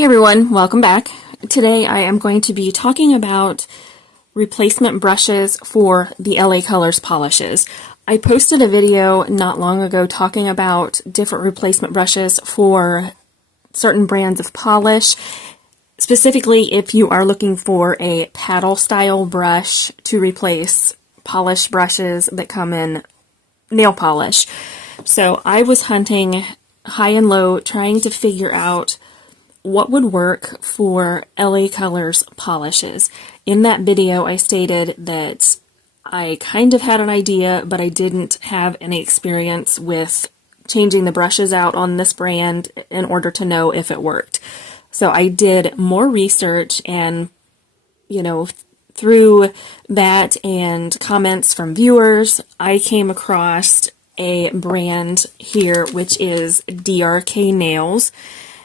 Hey everyone, welcome back. Today I am going to be talking about replacement brushes for the LA Colors polishes. I posted a video not long ago talking about different replacement brushes for certain brands of polish. Specifically, if you are looking for a paddle style brush to replace polish brushes that come in nail polish. So I was hunting high and low, trying to figure out what would work for LA Colors polishes. In that video, I stated that I kind of had an idea, but I didn't have any experience with changing the brushes out on this brand in order to know if it worked. So I did more research and, through that and comments from viewers, I came across a brand here, which is DRK Nails.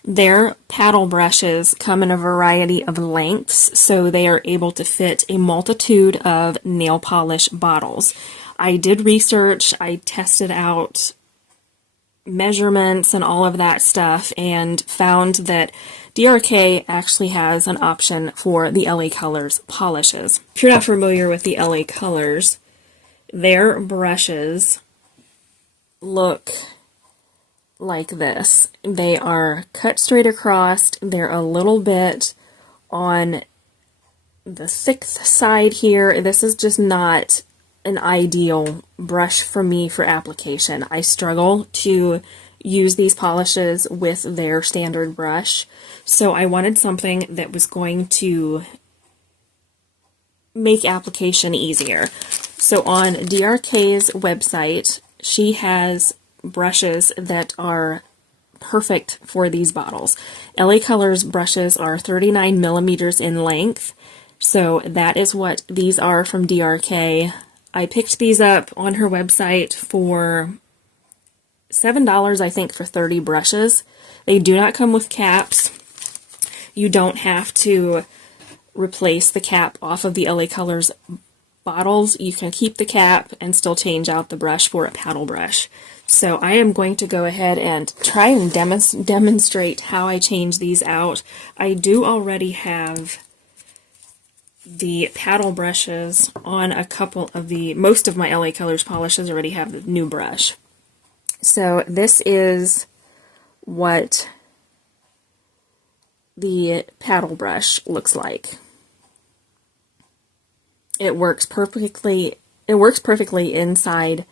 Their paddle brushes come in a variety of lengths, so they are able to fit a multitude of nail polish bottles. I did research, I tested out measurements and all of that stuff, and found that DRK actually has an option for the LA Colors polishes. If you're not familiar with the LA Colors, their brushes look like this. They are cut straight across. They're a little bit on the thick side here. This is just not an ideal brush for me for application. I struggle to use these polishes with their standard brush, so I wanted something that was going to make application easier. So on DRK's website, she has brushes that are perfect for these bottles. LA Colors brushes are 39 millimeters in length, so that is what these are from DRK. I picked these up on her website for $7, I think, for 30 brushes. They do not come with caps. You don't have to replace the cap off of the LA Colors bottles. You can keep the cap and still change out the brush for a paddle brush. So I am going to go ahead and try and demonstrate how I change these out. I do already have the paddle brushes on a couple of most of my LA Colors polishes already have the new brush. So this is what the paddle brush looks like. It works perfectly inside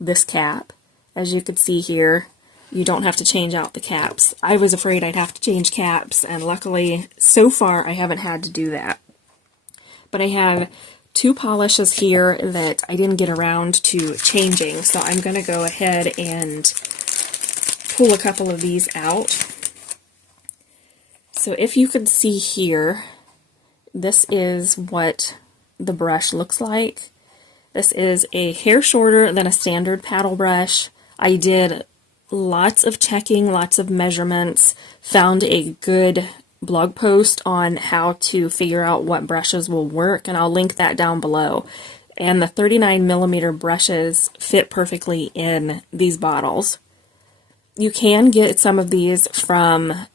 this cap. As you can see here, you don't have to change out the caps. I was afraid I'd have to change caps, and luckily, so far, I haven't had to do that. But I have two polishes here that I didn't get around to changing, so I'm going to go ahead and pull a couple of these out. So if you could see here, this is what the brush looks like. This is a hair shorter than a standard paddle brush. I did lots of checking, lots of measurements, found a good blog post on how to figure out what brushes will work, and I'll link that down below. And the 39 millimeter brushes fit perfectly in these bottles. You can get some of these from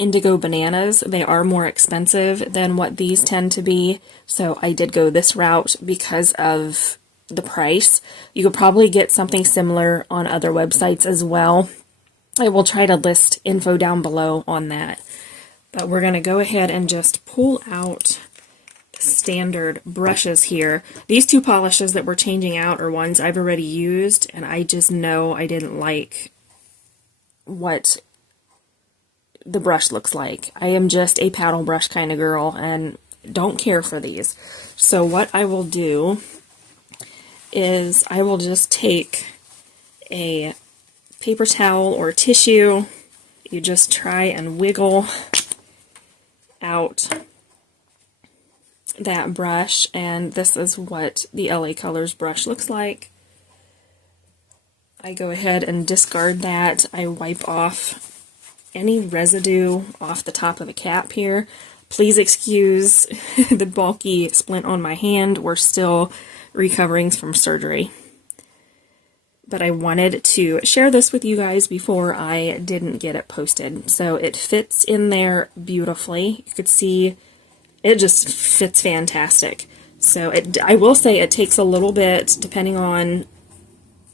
Indigo Bananas. They are more expensive than what these tend to be, so I did go this route because of the price. You could probably get something similar on other websites as well. I will try to list info down below on that. But we're going to go ahead and just pull out the standard brushes here. These two polishes that we're changing out are ones I've already used, and I just know I didn't like what the brush looks like. I am just a paddle brush kind of girl and don't care for these. So what I will do is I will just take a paper towel or tissue. You just try and wiggle out that brush, and this is what the LA Colors brush looks like. I go ahead and discard that. I wipe off any residue off the top of the cap here. Please excuse the bulky splint on my hand. We're still recovering from surgery. but I wanted to share this with you guys before I didn't get it posted. So it fits in there beautifully. You could see it just fits fantastic. So I will say it takes a little bit, depending on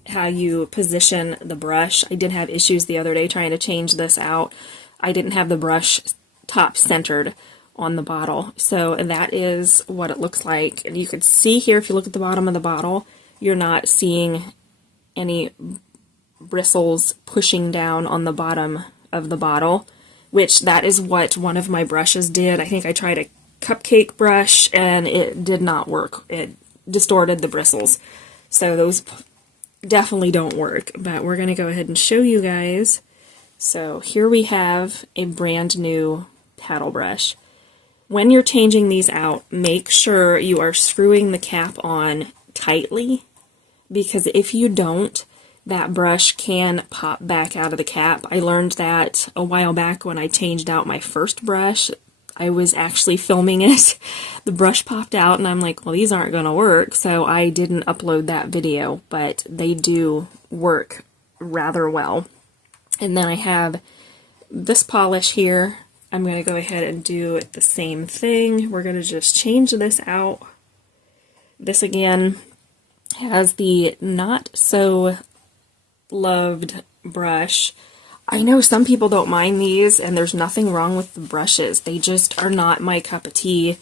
how you position the brush. I did have issues the other day trying to change this out. I didn't have the brush top centered on the bottle. So that is what it looks like. And you could see here, if you look at the bottom of the bottle, you're not seeing any bristles pushing down on the bottom of the bottle, which that is what one of my brushes did. I think I tried a cupcake brush and it did not work. It distorted the bristles. So those definitely don't work, but we're going to go ahead and show you guys. So here we have a brand new paddle brush. When you're changing these out, make sure you are screwing the cap on tightly, because if you don't, that brush can pop back out of the cap. I learned that a while back when I changed out my first brush. I was actually filming it. The brush popped out and I'm like, well, these aren't going to work. So I didn't upload that video, but they do work rather well. And then I have this polish here. I'm going to go ahead and do the same thing. We're going to just change this out. This again has the not so loved brush. I know some people don't mind these, and there's nothing wrong with the brushes. They just are not my cup of tea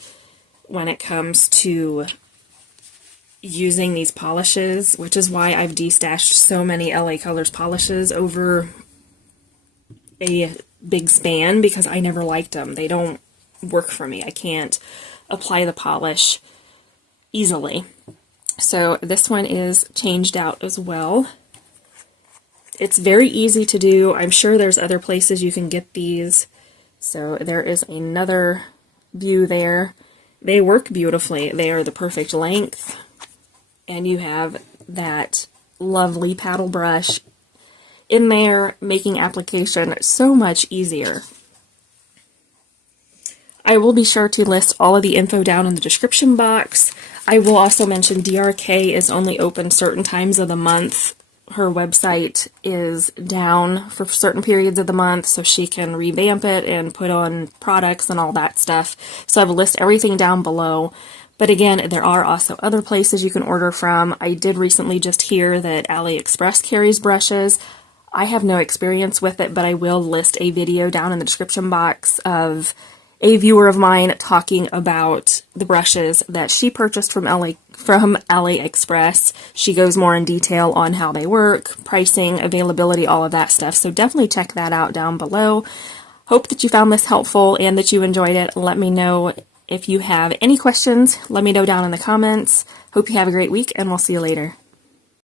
when it comes to using these polishes, which is why I've destashed so many LA Colors polishes over a big span, because I never liked them. They don't work for me. I can't apply the polish easily. So this one is changed out as well. It's very easy to do. I'm sure there's other places you can get these. So there is another view there. They work beautifully. They are the perfect length. And you have that lovely paddle brush in there, making application so much easier. I will be sure to list all of the info down in the description box. I will also mention DRK is only open certain times of the month. Her website is down for certain periods of the month, so she can revamp it and put on products and all that stuff. So I will list everything down below. But again, there are also other places you can order from. I did recently just hear that AliExpress carries brushes. I have no experience with it, but I will list a video down in the description box of a viewer of mine talking about the brushes that she purchased from AliExpress. She goes more in detail on how they work, pricing, availability, all of that stuff. So definitely check that out down below. Hope that you found this helpful and that you enjoyed it. Let me know if you have any questions. Let me know down in the comments. Hope you have a great week, and we'll see you later.